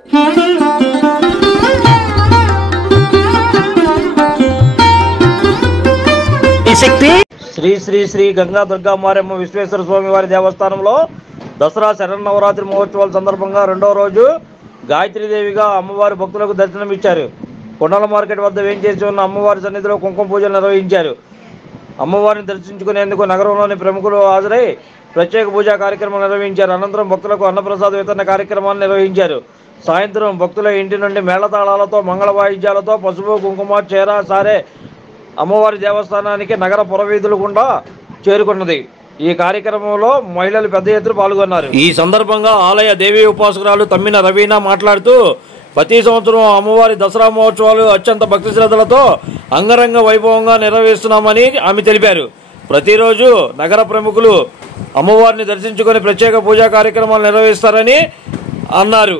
శ్రీ శ్రీ శ్రీ గంగా దుర్గా మారమ్మ విశ్వేశ్వర స్వామి వారి దేవస్థానంలో దసరా శరన్నవరాత్రి మహోత్సవాల సందర్భంగా రెండవ రోజు గాయత్రీదేవిగా అమ్మవారి భక్తులకు దర్శనమిచ్చారు. కొండల మార్కెట్ వద్ద వేంచేసి ఉన్న అమ్మవారి సన్నిధిలో కుంకుమ పూజలు నిర్వహించారు. అమ్మవారిని దర్శించుకునేందుకు నగరంలోని ప్రముఖులు హాజరై ప్రత్యేక పూజా కార్యక్రమం నిర్వహించారు. అనంతరం భక్తులకు అన్నప్రసాద వితరణ కార్యక్రమాన్ని నిర్వహించారు. సాయంత్రం భక్తుల ఇంటి నుండి మేళతాళాలతో మంగళ వాయిద్యాలతో పసుపు కుంకుమ చీర సారే అమ్మవారి దేవస్థానానికి నగర పురవీధులు గుండా చేరుకున్నది. ఈ కార్యక్రమంలో మహిళలు పెద్ద ఎత్తున పాల్గొన్నారు. ఈ సందర్భంగా ఆలయ దేవీ ఉపాసకురాలు తమ్మిన రవీనా మాట్లాడుతూ ప్రతి సంవత్సరం అమ్మవారి దసరా మహోత్సవాలు అత్యంత భక్తి శ్రద్ధలతో అంగరంగ వైభవంగా నిర్వహిస్తున్నామని ఆమె తెలిపారు. ప్రతిరోజు నగర ప్రముఖులు అమ్మవారిని దర్శించుకుని ప్రత్యేక పూజా కార్యక్రమాలు నిర్వహిస్తారని అన్నారు.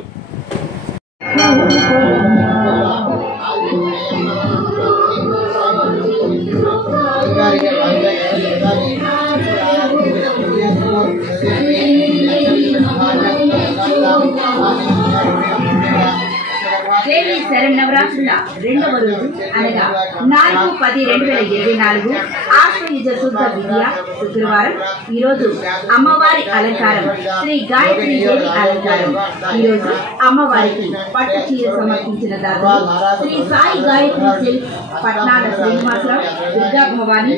దేవి శరన్నవరాత్రుల రెండవ రోజు అనగా 4/10/2024 ఆశ్వయుజ శుద్ధ విద్య శుక్రవారం. ఈరోజు అమ్మవారి అలంకారం శ్రీ గాయత్రీ దేవి అలంకారం. ఈరోజు అమ్మవారికి పట్టు చీర సమర్పించిన దాతలు శ్రీ సాయి గాయత్రీ సిల్క్, పట్నాల శ్రీనివాసరావు, దుర్గా భవాని,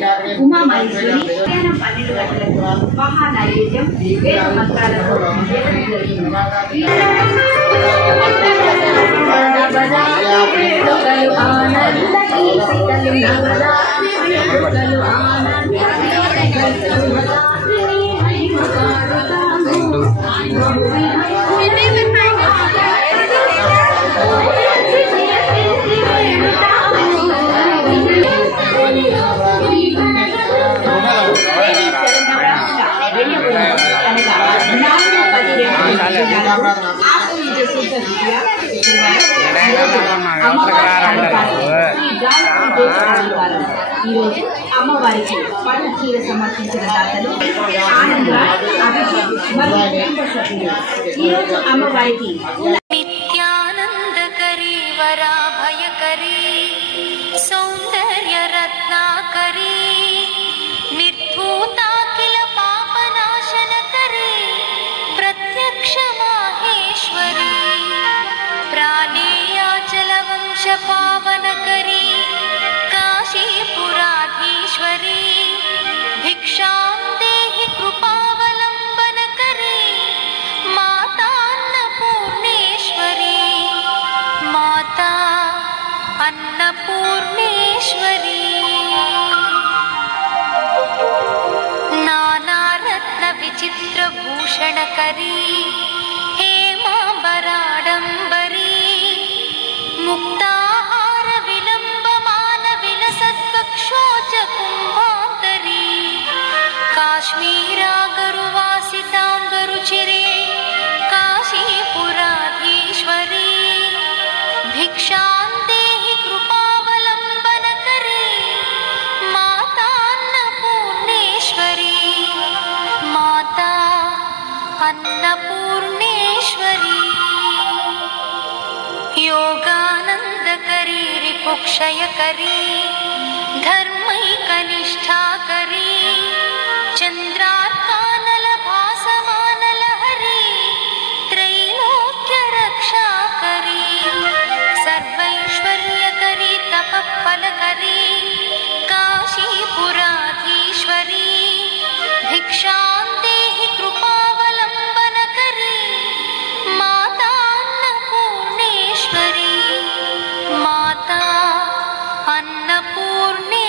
ఉమా మహేశ్వరి. మధ్యాహ్నం 12 గంటలకు మహా నైవేద్యం వేద మంత్రాలతో జరిగింది. ఈరోజు అమ్మవారికి పట్టు చీర సమర్పించిన దాతలు ఆనంద అభిషేక్ మరియు కుటుంబ సభ్యులు. ఈరోజు అమ్మవారికి నిత్యానందకరీ వరాభయకరీ సౌందర్య రత్నాకరీ నిర్ధూతాఖిల పాపనాశనకరీ ప్రత్యక్ష మాహేశ్వరీ ప్రాణేయాచల వంశ పావనకరీ काशीपुराधीश्वरी भिक्षां देहि कृपावलम्बनकरी माता अन्नपूर्णेश्वरी माता अन्नपूर्णेश्वरी नानारत्नविचित्रभूषणकरी हेमाम्बराडम्बरी मुक्ता क्षोचकुम्भान्तरी काश्मीरागरुवासिताम्बरुचिरे काशीपुराधीश्वरी भिक्षां देहि कृपावलम्बनकरी माता अन्नपूर्णेश्वरी माता अन्नपूर्णेश्वरी योगानन्दकरी रिपुक्षयकरी धर्मैकनिष्ठाकरी चन्द्रार्कानलभासमानलहरी त्रैलोक्यरक्षाकरी सर्वैश्वर्यकरी तपःफलकरी काशीपुराधीश्वरी भिक्षां देहि कृपावलम्बनकरी माता अन्नपूर्णेश्वरी माता अन्नपूर्णे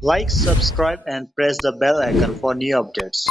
Like, subscribe, and press the bell icon for new updates.